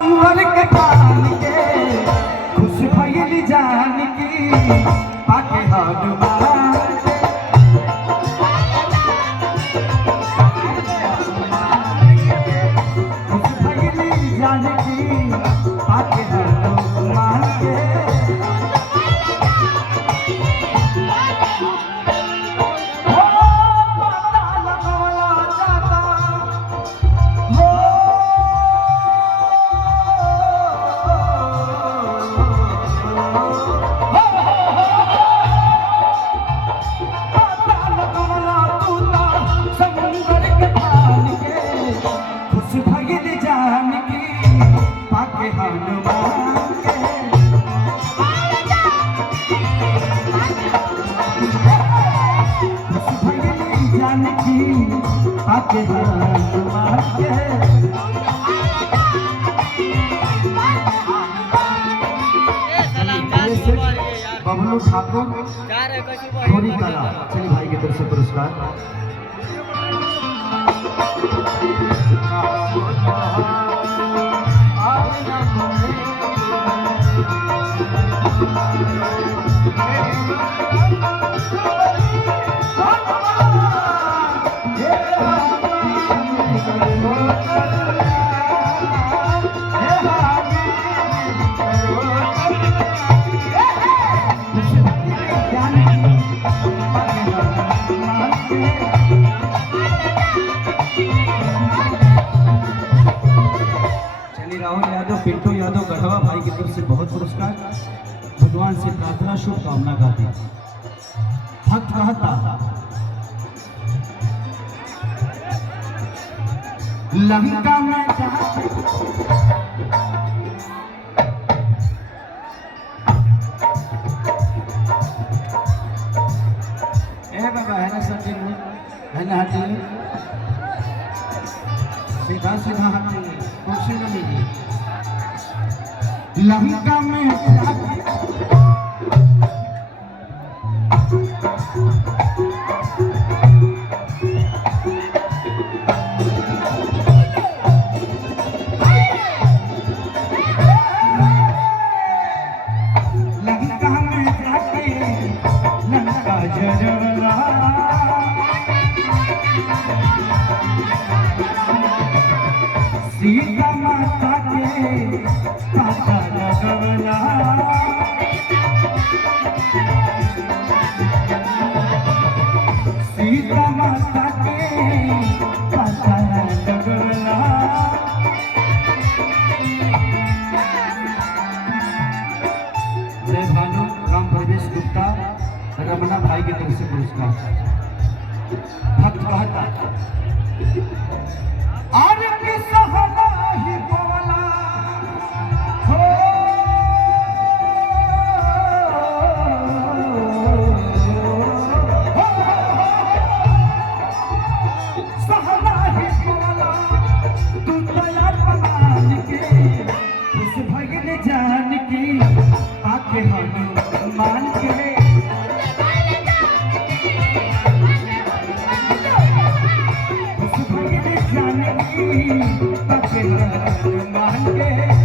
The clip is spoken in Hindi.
उमर के पान के खुश भइली जान की पाके हनुमान खुश भइली जान की पाके हनुमान के आके हनुमान के बबलू ठाकुर धोनी कला चलिए भाई की तरफ से पुरस्कार। राहुल यादव पिंटू यादव गढ़वा भाई की तरफ से बहुत पुरस्कार। भगवान से प्रार्थना शुभकामना गाती भक्त कहता लंका में बाबा है ना सर है ना हटी सीधा सीधा हटी कुछ न लीजिए लंका में लंका जरवला सीता माता के पाता लगवला सीता माता के पाता लगवला जय भानु राम प्रवेश गुप्ता रमना भाई की तरफ से पुरस्कार। भक्त कहता आज की सहना ही बोला हो सहना ही बोला तू दया पमान के उस भगन जान की आके हनुमान के उस भगन जान की आके हनुमान के